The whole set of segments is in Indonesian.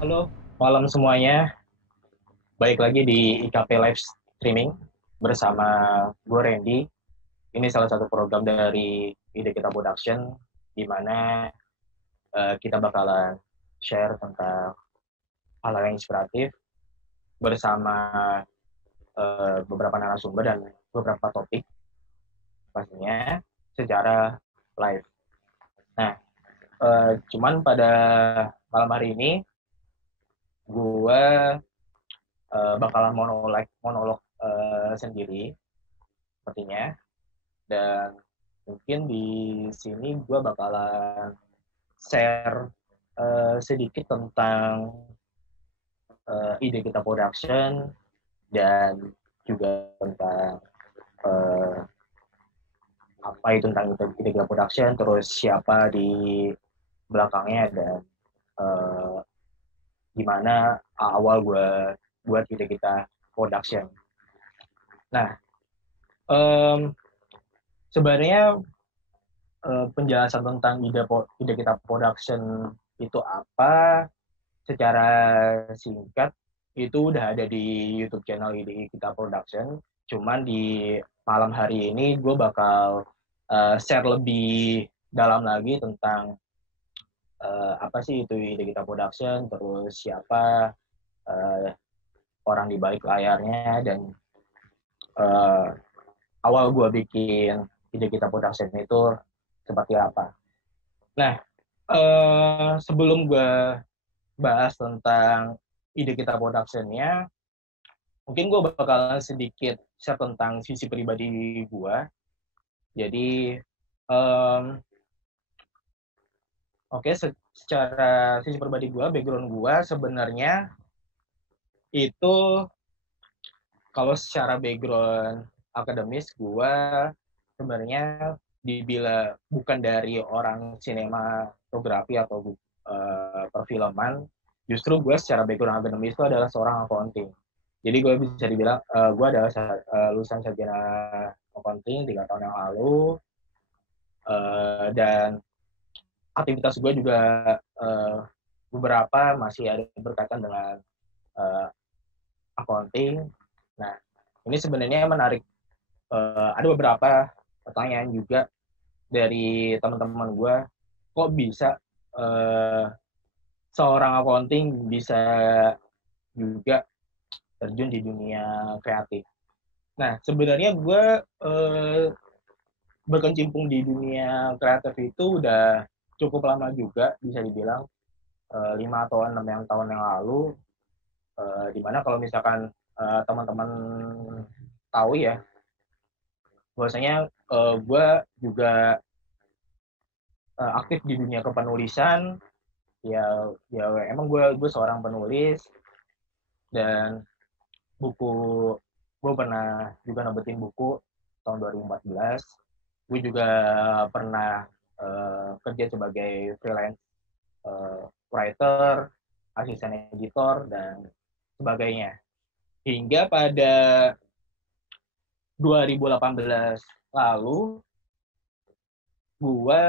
Halo, malam semuanya. Balik lagi di IKP Live Streaming bersama gue Randy. Ini salah satu program dari Ide Kita Production, di mana kita bakalan share tentang hal-hal yang inspiratif bersama beberapa narasumber dan beberapa topik pastinya secara live. Nah, cuman pada malam hari ini gue bakalan monolog sendiri sepertinya, dan mungkin di sini gue bakalan share sedikit tentang ide kita production dan juga tentang uh, apa itu tentang ide kita production, terus siapa di belakangnya, dan uh, gimana awal gue buat ide kita production. Nah, um, sebenarnya penjelasan tentang ide kita production itu apa secara singkat itu udah ada di YouTube channel ide kita production. Cuman di malam hari ini gue bakal share lebih dalam lagi tentang apa sih itu ide kita production, terus siapa uh, orang di balik layarnya, dan uh, awal gue bikin ide kita production itu seperti apa. Nah, sebelum gue bahas tentang ide kita productionnya, mungkin gue bakalan sedikit share tentang sisi pribadi gue. Jadi, oke, secara sisi pribadi gue, background gue sebenarnya itu, kalau secara background akademis, gue sebenarnya dibilang bukan dari orang sinematografi atau perfilman. Justru gue secara background akademis itu adalah seorang accounting. Jadi gue bisa dibilang gue adalah lulusan sarjana accounting 3 tahun yang lalu, dan aktivitas gue juga beberapa masih ada berkaitan dengan uh, accounting. Nah, ini sebenarnya menarik. Ada beberapa pertanyaan juga dari teman-teman gue, kok bisa seorang accounting bisa juga terjun di dunia kreatif. Nah, sebenarnya gue berkecimpung di dunia kreatif itu udah cukup lama juga, bisa dibilang 5 atau 6 tahun yang lalu. Dimana kalau misalkan teman-teman tahu ya, bahwasanya gue juga aktif di dunia kepenulisan. Ya emang gue seorang penulis, dan buku gue pernah juga nebetin buku tahun 2014. Gue juga pernah kerja sebagai freelance writer, asisten editor, dan sebagainya. Hingga pada 2018 lalu, gue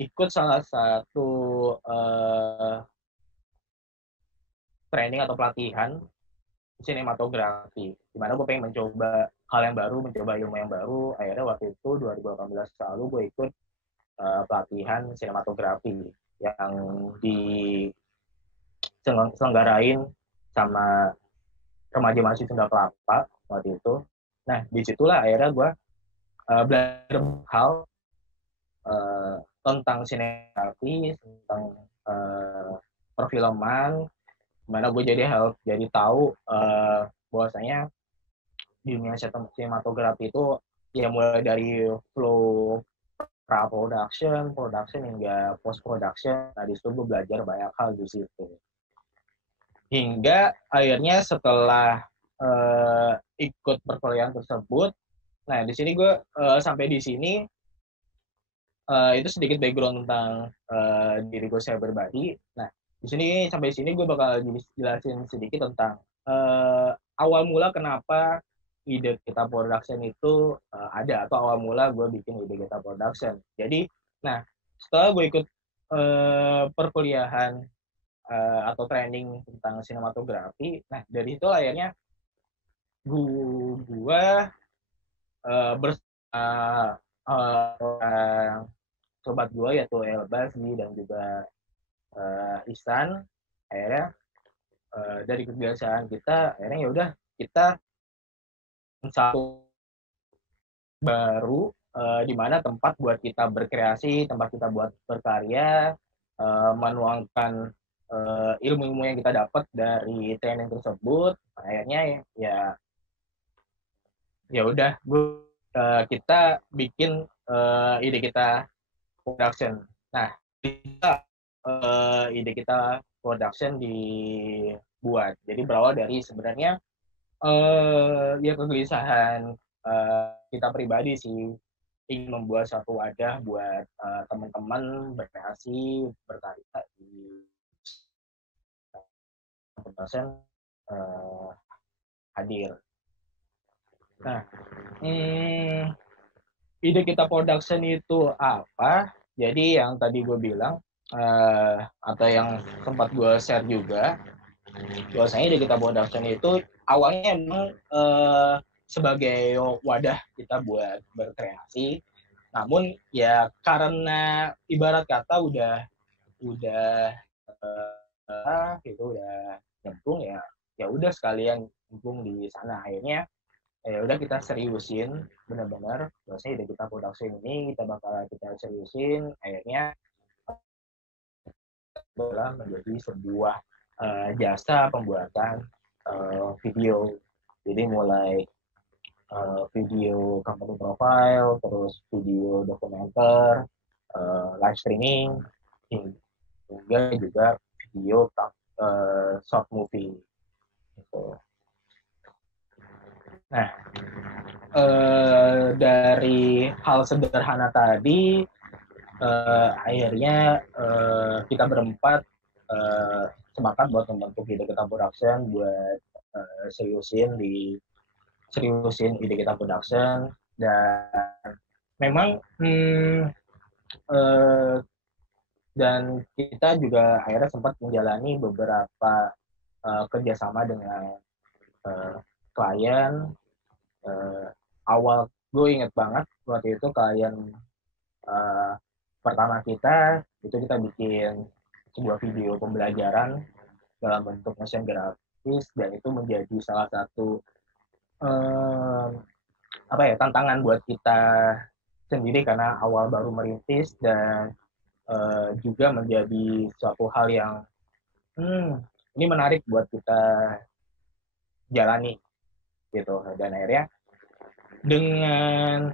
ikut salah satu training atau pelatihan sinematografi, di mana gue pengen mencoba hal yang baru, mencoba ilmu yang baru. Akhirnya waktu itu 2018 lalu gue ikut pelatihan sinematografi yang diselenggarain sama remaja mahasiswa Sunda Kelapa waktu itu. Nah, disitulah akhirnya gue belajar hal tentang sinematografi, tentang perfilman, dimana gue jadi tahu bahwasanya di dunia sinematografi itu ya mulai dari flow pra-production, production, hingga post-production. Nah, di situ gue belajar banyak hal di situ. Hingga akhirnya setelah ikut perkuliahan tersebut, nah di sini gue sampai di sini itu sedikit background tentang diri gue saya berbagi. Nah, di sini sampai sini gue bakal jelasin sedikit tentang awal mula kenapa ide kita production itu ada, atau awal mula gue bikin ide kita production. Jadi, nah setelah gue ikut perkuliahan atau training tentang sinematografi, nah dari itu akhirnya gue bersama sobat gue yaitu Elbasdi dan juga Ihsan, akhirnya dari kebiasaan kita akhirnya ya udah kita satu baru di mana tempat buat kita berkreasi, tempat kita buat berkarya, menuangkan ilmu-ilmu yang kita dapat dari training tersebut. Akhirnya ya udah kita bikin ide kita production. Nah, ide kita production dibuat. Jadi berawal dari sebenarnya ya kegelisahan kita pribadi sih, ingin membuat suatu wadah buat teman-teman berkreasi, berkarya di production hadir. Nah, ide kita production itu apa? Jadi yang tadi gue bilang atau yang sempat gue share juga, bahwasanya ide kita production itu awalnya emang sebagai wadah kita buat berkreasi. Namun ya karena ibarat kata udah gitu udah nyemplung, ya udah sekalian nyemplung di sana. Akhirnya ya udah kita seriusin benar-benar, bahwasanya ide kita production ini kita seriusin. Akhirnya adalah menjadi sebuah jasa pembuatan video. Jadi mulai video company profile, terus video dokumenter, live streaming, hingga juga video short movie. Gitu. Nah, dari hal sederhana tadi, akhirnya kita berempat sepakat buat membentuk ide kita production, buat seriusin ide kita production. Dan memang dan kita juga akhirnya sempat menjalani beberapa kerjasama dengan klien. Awal gue inget banget waktu itu klien pertama kita bikin sebuah video pembelajaran dalam bentuk motion grafis, dan itu menjadi salah satu tantangan buat kita sendiri karena awal baru merintis, dan juga menjadi suatu hal yang ini menarik buat kita jalani gitu. Dan akhirnya dengan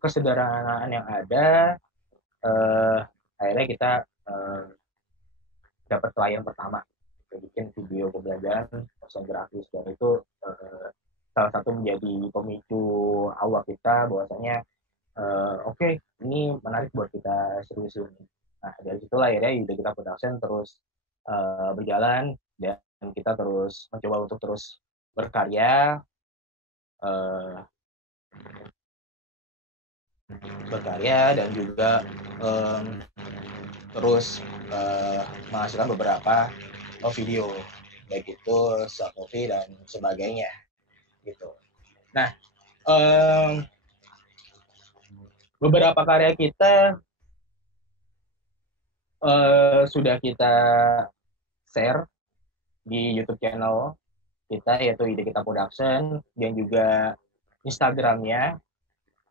kesederhanaan yang ada, akhirnya kita dapat klien pertama, kita bikin video pembelajaran motion grafis, dan itu salah satu menjadi pemicu awal kita bahwasanya oke, ini menarik buat kita seriusin. Nah, dari situlah akhirnya ide kita production terus berjalan, dan kita terus mencoba untuk terus berkarya, dan juga terus menghasilkan beberapa video, baik itu short movie dan sebagainya gitu. Nah, beberapa karya kita sudah kita share di YouTube channel kita, yaitu Ide Kita Production, dan juga Instagramnya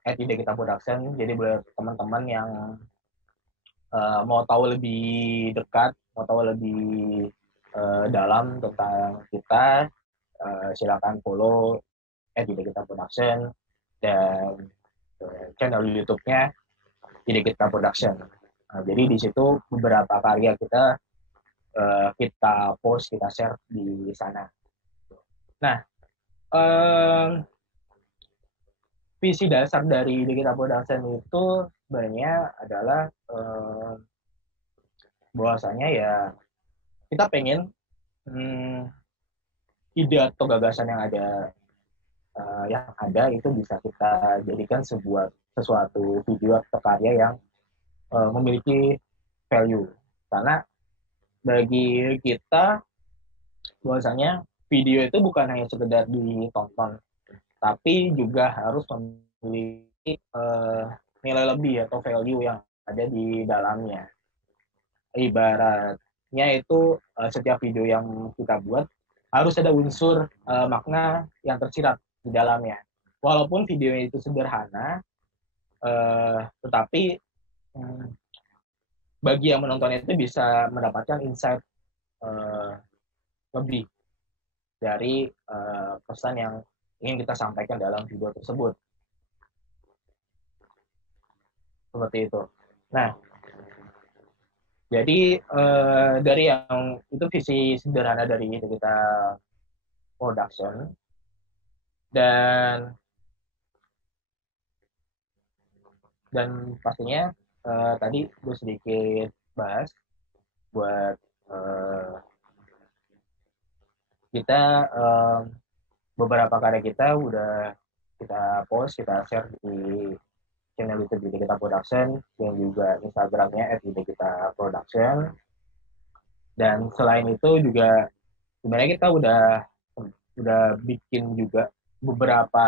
@idekitaproduction. Jadi buat teman-teman yang mau tahu lebih dekat, mau tahu lebih dalam tentang kita, silakan follow Ide Kita Production, dan channel YouTube-nya Ide Kita Production. Nah, jadi di situ beberapa karya kita post, kita share di sana. Nah, visi dasar dari Ide Kita Production itu sebenarnya adalah bahwasanya ya kita pengen ide atau gagasan yang ada yang ada itu bisa kita jadikan sesuatu video atau karya yang memiliki value. Karena bagi kita bahwasanya video itu bukan hanya sekedar ditonton, tapi juga harus memiliki nilai lebih atau value yang ada di dalamnya. Ibaratnya itu setiap video yang kita buat harus ada unsur makna yang tersirat di dalamnya. Walaupun videonya itu sederhana, tetapi bagi yang menontonnya itu bisa mendapatkan insight lebih dari pesan yang ingin kita sampaikan dalam video tersebut. Seperti itu. Nah, jadi dari yang itu visi sederhana dari kita production, dan pastinya tadi gue sedikit bahas buat kita beberapa karya kita udah kita post, kita share di channel YouTube Ide Kita Production dan juga Instagramnya @idekita production. Dan selain itu juga sebenarnya kita udah bikin juga beberapa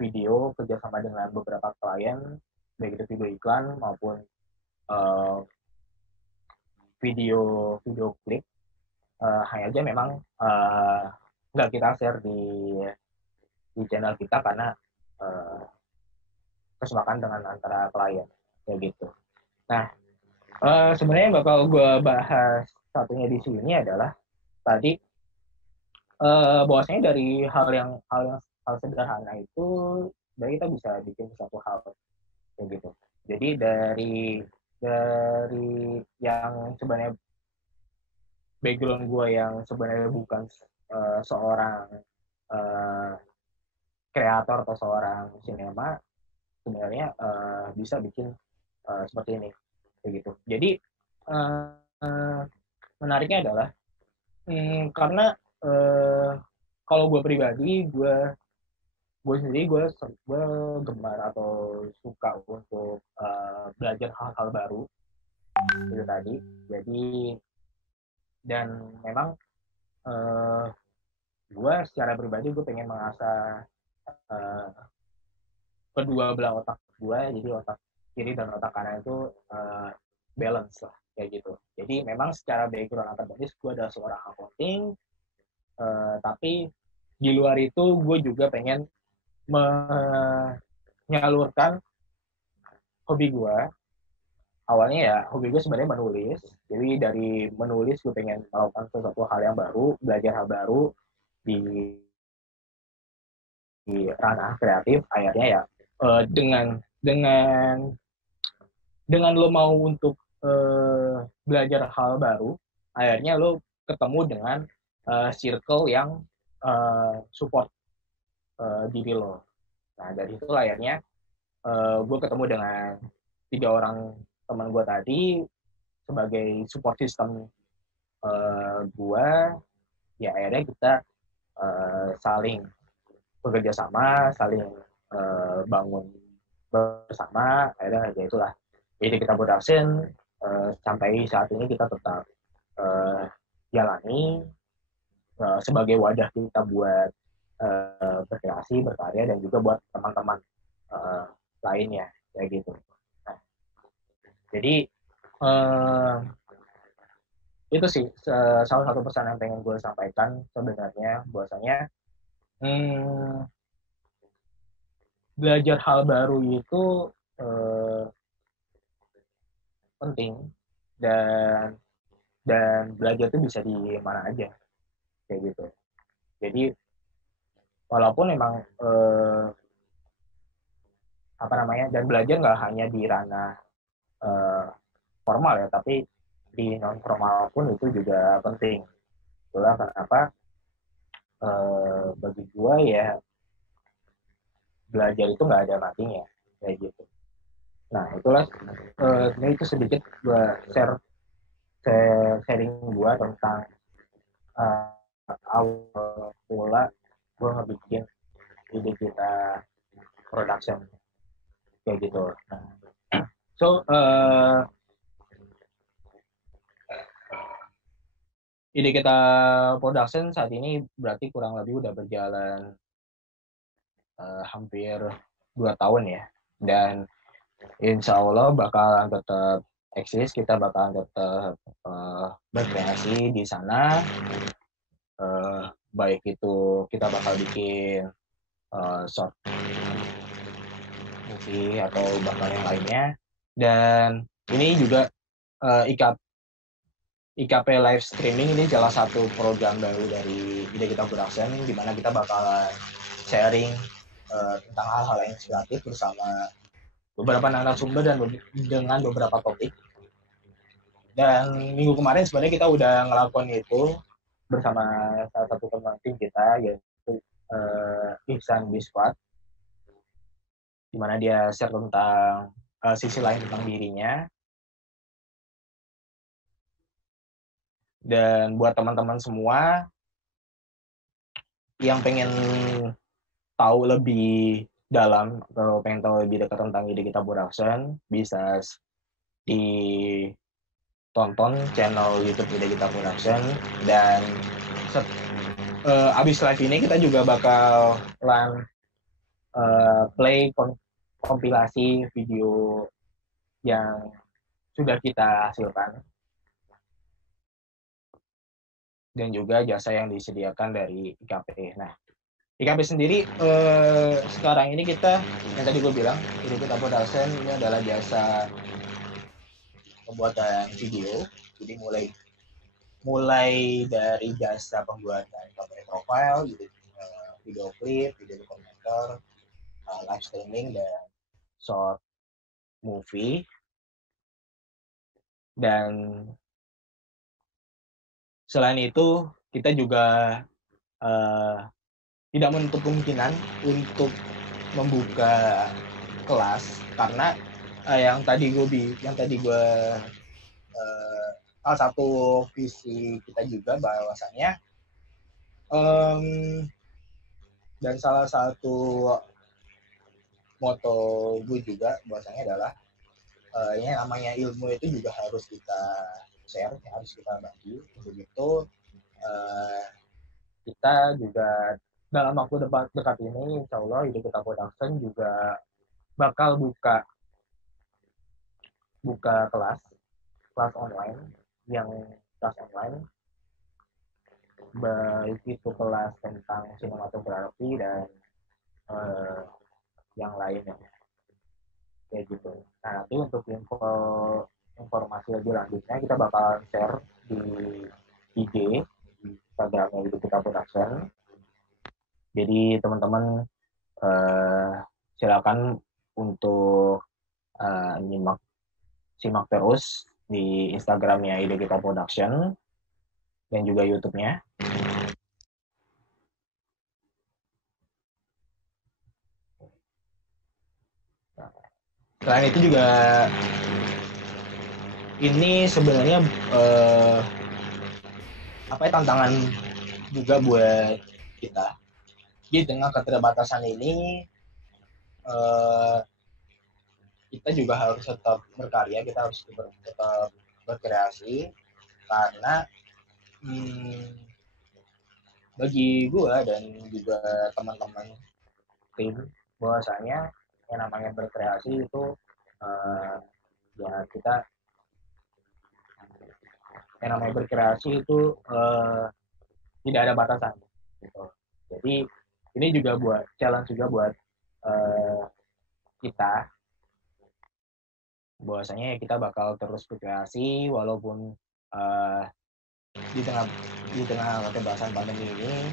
video kerjasama dengan beberapa klien, baik itu video iklan maupun video klip. Hanya aja memang nggak kita share di channel kita karena kesepakatan dengan antara klien kayak gitu. Nah, sebenarnya bakal gue bahas satunya di sini adalah tadi bahwasanya dari hal sederhana itu dari kita bisa bikin satu hal kayak gitu. Jadi dari yang sebenarnya background gue yang sebenarnya bukan seorang kreator atau seorang sinema, sebenarnya bisa bikin seperti ini kayak gitu. Jadi menariknya adalah karena kalau gue pribadi, gue sendiri gue gemar atau suka untuk belajar hal-hal baru itu tadi. Jadi dan memang gue secara pribadi gue pengen mengasah kedua belah otak gue, jadi otak kiri dan otak kanan itu balance lah kayak gitu. Jadi memang secara background akademis gue adalah seorang accounting, tapi di luar itu gue juga pengen menyalurkan hobi gue. Awalnya ya hobi gue sebenarnya menulis, jadi dari menulis gue pengen melakukan sesuatu hal yang baru, belajar hal baru di ranah kreatif. Akhirnya ya dengan lo mau untuk belajar hal baru, akhirnya lo ketemu dengan circle yang support diri lo. Nah dari itu akhirnya gue ketemu dengan 3 orang teman gue tadi sebagai support system gue. Ya akhirnya kita saling bekerja sama, saling bangun bersama. Akhirnya ya itulah jadi kita production sampai saat ini kita tetap jalani sebagai wadah kita buat berkreasi, berkarya, dan juga buat teman-teman lainnya kayak gitu. Nah, jadi itu sih salah satu pesan yang pengen gue sampaikan sebenarnya, bahwasanya belajar hal baru itu penting, dan belajar itu bisa di mana aja kayak gitu. Jadi walaupun memang dan belajar nggak hanya di ranah formal ya, tapi di non formal pun itu juga penting. Itulah kenapa bagi gue ya belajar itu nggak ada matinya kayak gitu. Nah itulah itu sedikit gue sharing gue tentang awal mula gue ngebikin ide kita production kayak gitu. Nah, so ide kita production saat ini berarti kurang lebih udah berjalan hampir 2 tahun ya, dan insya Allah bakalan tetap eksis, kita bakalan tetap berkreasi di sana, baik itu kita bakal bikin short movie atau bakal yang lainnya. Dan ini juga IKP live streaming ini salah satu program baru dari ide kita production, di mana kita bakalan sharing tentang hal-hal yang inspiratif bersama beberapa narasumber dan dengan beberapa topik. Dan minggu kemarin sebenarnya kita udah ngelakuin itu bersama salah satu teman tim kita, yaitu Ihsan Biswat, di mana dia share tentang sisi lain tentang dirinya. Dan buat teman-teman semua yang pengen tahu lebih dalam atau pengen tahu lebih dekat tentang ide kita production, bisa ditonton channel YouTube ide kita production. Dan abis live ini kita juga bakal play kompilasi video yang sudah kita hasilkan dan juga jasa yang disediakan dari IKP. Nah, IKP sendiri sekarang ini kita, yang tadi gue bilang, ide kita production ini adalah jasa pembuatan video. Jadi mulai dari jasa pembuatan company profile, video klip, video dokumenter, live streaming, dan short movie. Dan selain itu kita juga tidak menutup kemungkinan untuk membuka kelas, karena yang tadi gue salah satu visi kita juga bahwasanya dan salah satu moto gue juga bahwasanya adalah yang namanya ilmu itu juga harus kita share, harus kita bagi. Untuk itu kita juga dalam waktu dekat ini, insya Allah ide kita production juga bakal buka kelas online, baik itu kelas tentang sinematografi dan yang lainnya kayak gitu. Nah, nanti untuk informasi lebih lanjutnya kita bakal share di IG, di Instagramnya ide kita production. Jadi teman-teman silakan untuk simak terus di Instagramnya ide kita production dan juga YouTube-nya. Selain itu juga ini sebenarnya tantangan juga buat kita. Jadi dengan keterbatasan ini kita juga harus tetap berkarya, kita harus tetap berkreasi, karena bagi gue dan juga teman-teman tim, bahwasanya yang namanya berkreasi itu ya kita yang namanya berkreasi itu tidak ada batasan gitu. Jadi ini juga buat challenge juga buat kita, bahwasanya kita bakal terus berkreasi walaupun di tengah keterbatasan pandemi ini,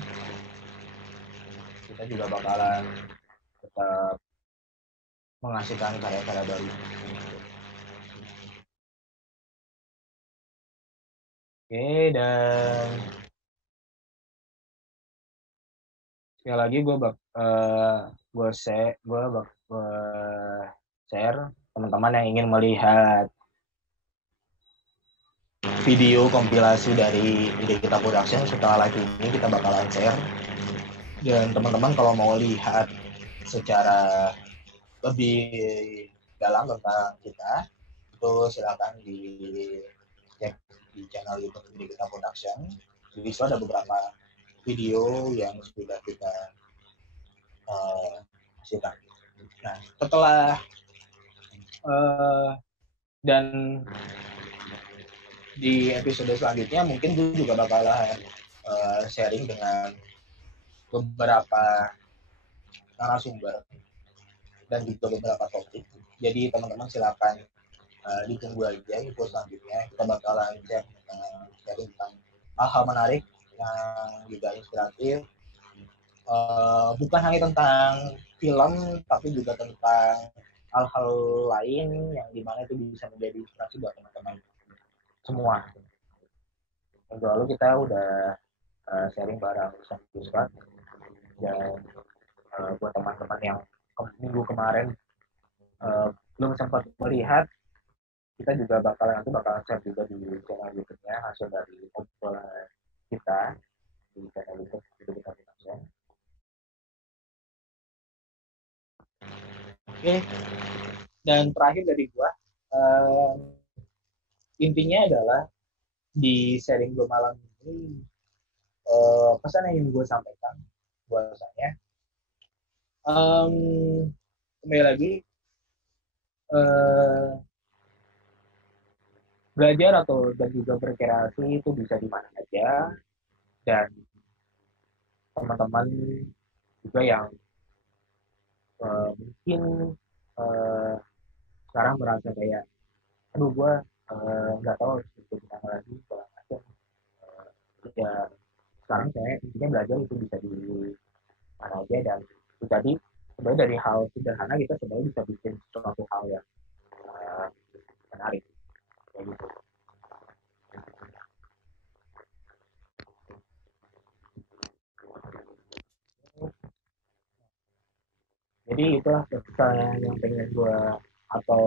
kita juga bakalan tetap menghasilkan karya-karya baru. Oke, dan sekali lagi gue share teman-teman yang ingin melihat video kompilasi dari ide kita production setelah live ini, kita bakalan share. Dan teman-teman kalau mau lihat secara lebih dalam tentang kita, itu silakan cek di channel YouTube Ide Kita Production. Di situ ada beberapa video yang sudah kita hasilkan. Nah, setelah dan di episode selanjutnya mungkin gue juga bakalan sharing dengan beberapa narasumber dan juga beberapa topik. Jadi teman-teman silakan ditunggu aja info selanjutnya. Kita bakalan sharing tentang hal-hal menarik yang juga inspiratif. Bukan hanya tentang film, tapi juga tentang hal-hal lain yang dimana itu bisa menjadi inspirasi buat teman-teman semua. Minggu lalu kita udah sharing bareng Ustaz Yusrat, dan buat teman-teman yang minggu kemarin belum sempat melihat, kita juga bakalan share juga di channel YouTube-nya hasil dari obrolan kita di channel YouTube kita Production. Oke, dan terakhir dari gua, intinya adalah di sharing gue malam ini, pesan yang ingin gue sampaikan bahwasanya kembali lagi, belajar atau dan juga berkreasi itu bisa di mana aja, dan teman-teman juga yang mungkin sekarang merasa kayak aduh gue nggak tahu harus ikut gimana lagi segala macam, ya sekarang saya intinya belajar itu bisa di mana aja, dan jadi sebenarnya dari hal sederhana kita sebenarnya bisa bikin suatu hal yang menarik kayak gitu. Jadi itulah pesan yang pengen gue, atau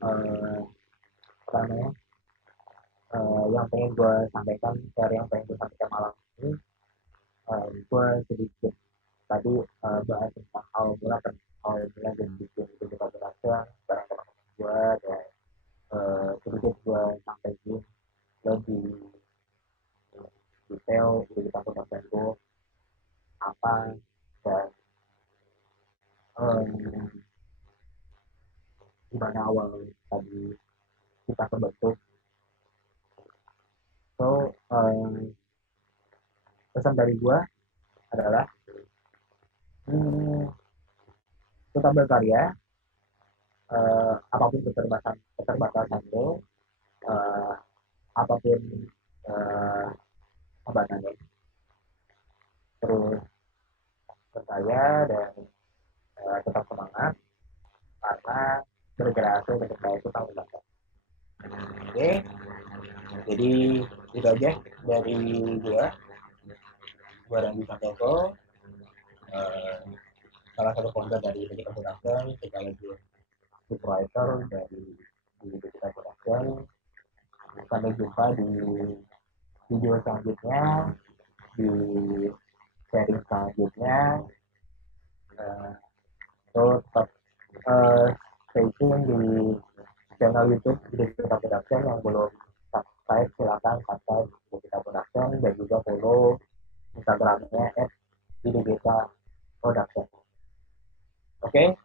apa namanya, yang pengen gue sampaikan, share yang pengen gue sampaikan malam ini. Gue sedikit tadi bahas tentang awal mula dan bikin itu kita berhasil bareng teman-teman gue, dan sedikit gue sampaikan lebih detail itu kita production itu apa, dan gimana awal tadi kita terbentuk. So pesan dari gue adalah tetap berkarya, apapun keterbatasan lo, apapun hambatannya, terus berkarya dan tetap semangat, karena berkreasi ketika itu tanggung jawab. Oke, jadi itu aja dari gue Randy Santoso, salah satu founder dari Digital Production, sekaligus supervisor dari Digital Production. Sampai jumpa di video selanjutnya, di sharing selanjutnya. So tetap stay tune di channel YouTube Digital Production. Yang belum subscribe silakan subscribe Digital Production, dan juga follow Instagramnya @Digital Production. Oke,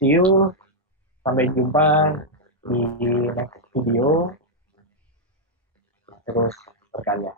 see you, sampai jumpa di next video, terus berkarya.